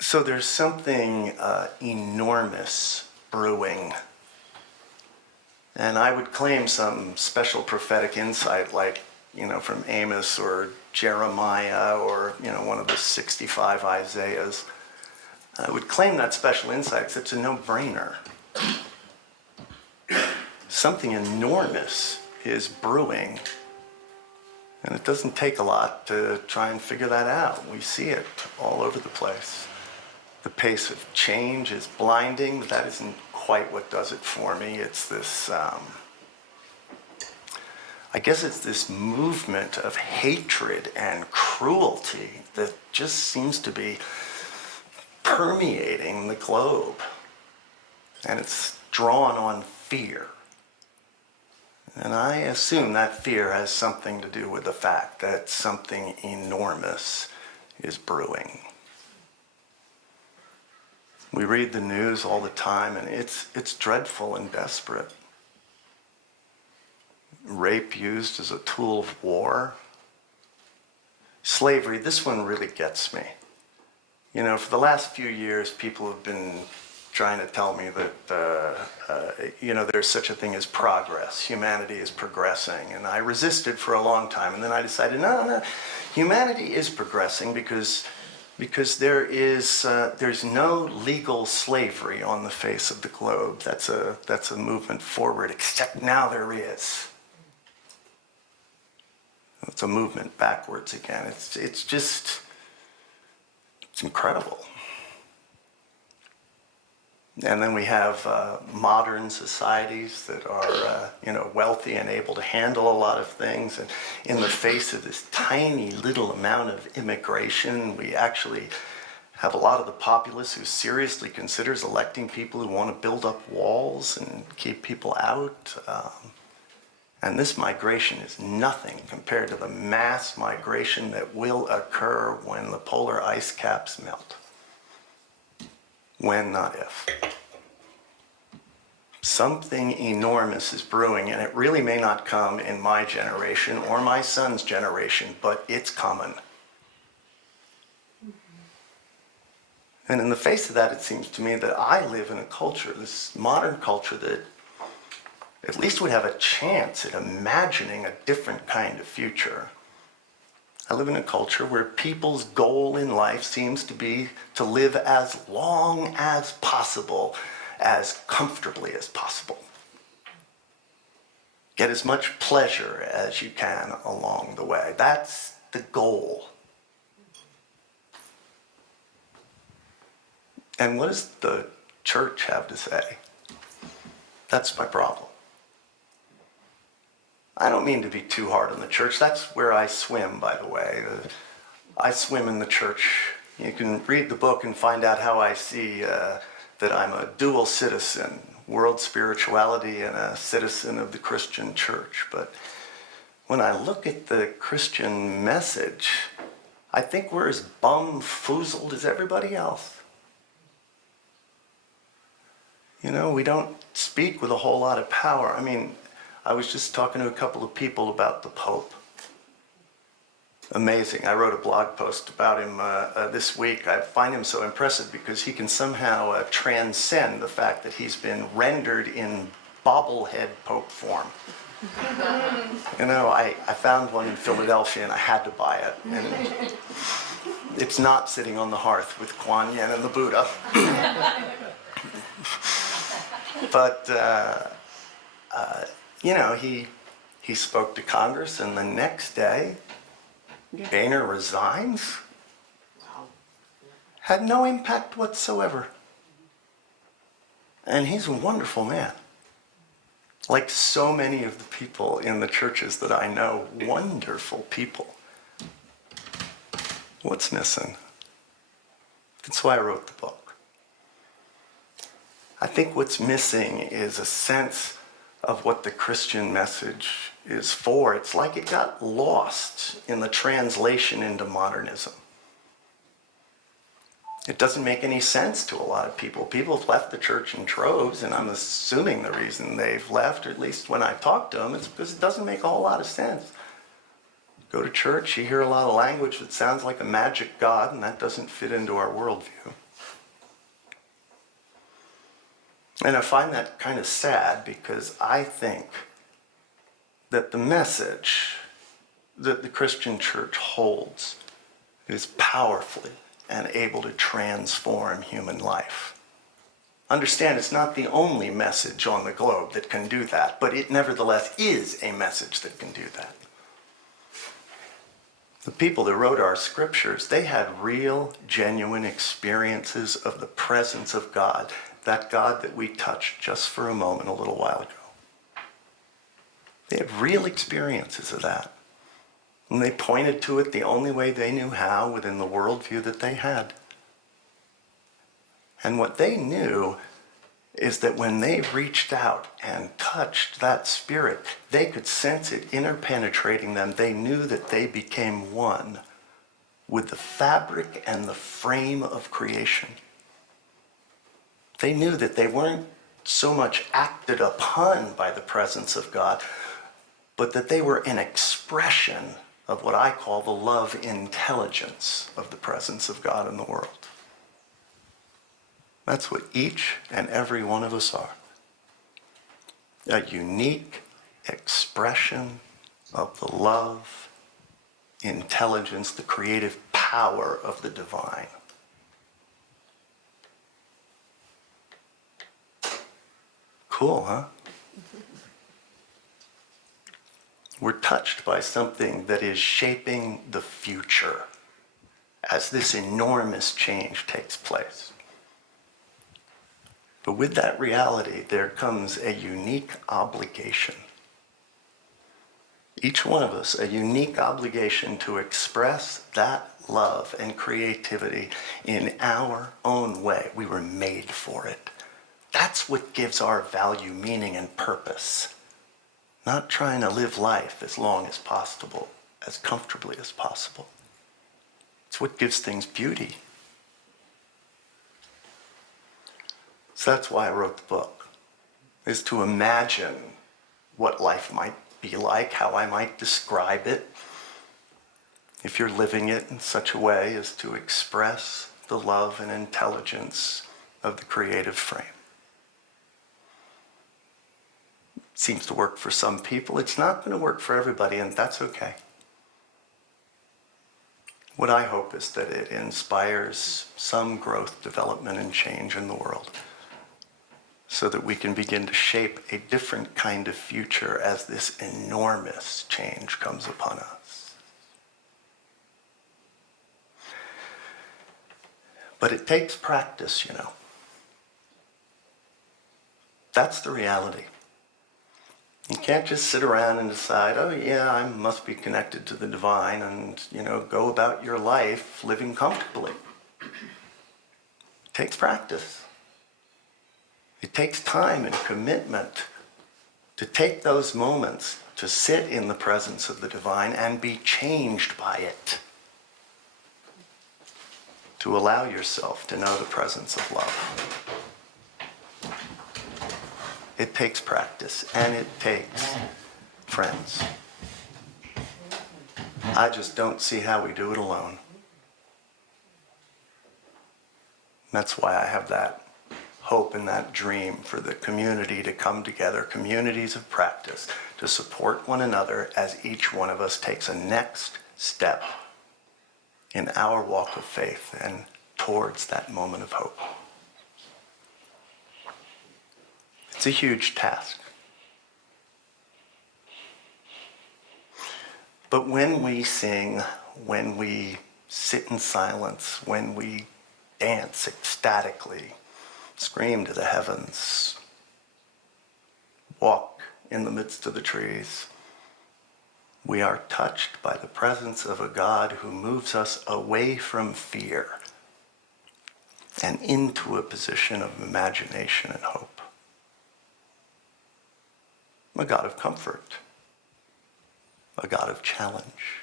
So there's something enormous brewing. And I would claim some special prophetic insight, like, from Amos or Jeremiah or, one of the 65 Isaiahs. I would claim that special insight because it's a no-brainer. Something enormous is brewing. And it doesn't take a lot to try and figure that out. We see it all over the place. The pace of change is blinding, but that isn't quite what does it for me. It's this, I guess it's this movement of hatred and cruelty that just seems to be permeating the globe. And it's drawn on fear. And I assume that fear has something to do with the fact that something enormous is brewing. We read the news all the time, and it's dreadful and desperate. Rape used as a tool of war. Slavery, this one really gets me. For the last few years, people have been trying to tell me that, there's such a thing as progress. Humanity is progressing. And I resisted for a long time. And then I decided, no. Humanity is progressing because there's no legal slavery on the face of the globe. That's a movement forward, except now there is. It's a movement backwards again. It's incredible. And then we have modern societies that are, wealthy and able to handle a lot of things. And in the face of this tiny little amount of immigration, we actually have a lot of the populace who seriously considers electing people who want to build up walls and keep people out. And this migration is nothing compared to the mass migration that will occur when the polar ice caps melt. When, not if. Something enormous is brewing, and it really may not come in my generation or my son's generation, but it's coming. And in the face of that, it seems to me that I live in a culture, this modern culture, that at least would have a chance at imagining a different kind of future. I live in a culture where people's goal in life seems to be to live as long as possible, as comfortably as possible. Get as much pleasure as you can along the way. That's the goal. And what does the church have to say? That's my problem. I don't mean to be too hard on the church. That's where I swim, by the way. I swim in the church. You can read the book and find out how I see that I'm a dual citizen, world spirituality and a citizen of the Christian church. But when I look at the Christian message, I think we're as bum-foozled as everybody else. We don't speak with a whole lot of power. I was just talking to a couple of people about the Pope. Amazing. I wrote a blog post about him this week. I find him so impressive because he can somehow transcend the fact that he's been rendered in bobblehead Pope form. I found one in Philadelphia and I had to buy it. And it's not sitting on the hearth with Kuan Yin and the Buddha. But, he spoke to Congress, and the next day, Boehner resigns. Had no impact whatsoever. And he's a wonderful man. Like so many of the people in the churches that I know, wonderful people. What's missing? That's why I wrote the book. I think what's missing is a sense of what the Christian message is for. It's like it got lost in the translation into modernism. It doesn't make any sense to a lot of people. People have left the church in droves, and I'm assuming the reason they've left, or at least when I talk to them, is because it doesn't make a whole lot of sense. Go to church, you hear a lot of language that sounds like a magic God, and that doesn't fit into our worldview. And I find that kind of sad because I think that the message that the Christian church holds is powerfully and able to transform human life. Understand, it's not the only message on the globe that can do that, but it nevertheless is a message that can do that. The people that wrote our scriptures, they had real, genuine experiences of the presence of God, that God that we touched just for a moment a little while ago. They had real experiences of that. And they pointed to it the only way they knew how within the worldview that they had. And what they knew is that when they reached out and touched that spirit, they could sense it interpenetrating them. They knew that they became one with the fabric and the frame of creation. They knew that they weren't so much acted upon by the presence of God, but that they were an expression of what I call the love intelligence of the presence of God in the world. That's what each and every one of us are. A unique expression of the love, intelligence, the creative power of the divine. Cool, huh? We're touched by something that is shaping the future as this enormous change takes place. But with that reality, there comes a unique obligation. Each one of us, a unique obligation to express that love and creativity in our own way. We were made for it. That's what gives our value, meaning, and purpose. Not trying to live life as long as possible, as comfortably as possible. It's what gives things beauty. So that's why I wrote the book, is to imagine what life might be like, how I might describe it, if you're living it in such a way as to express the love and intelligence of the creative frame. It seems to work for some people. It's not going to work for everybody, and that's okay. What I hope is that it inspires some growth, development, and change in the world, so that we can begin to shape a different kind of future as this enormous change comes upon us. But it takes practice, you know. That's the reality. You can't just sit around and decide, oh yeah, I must be connected to the divine, and, you know, go about your life living comfortably. It takes practice. It takes time and commitment to take those moments to sit in the presence of the divine and be changed by it. To allow yourself to know the presence of love. It takes practice, and it takes friends. I just don't see how we do it alone. That's why I have that hope and that dream for the community to come together, communities of practice, to support one another as each one of us takes a next step in our walk of faith and towards that moment of hope. It's a huge task. But when we sing, when we sit in silence, when we dance ecstatically, scream to the heavens, walk in the midst of the trees, we are touched by the presence of a God who moves us away from fear and into a position of imagination and hope. A God of comfort, a God of challenge.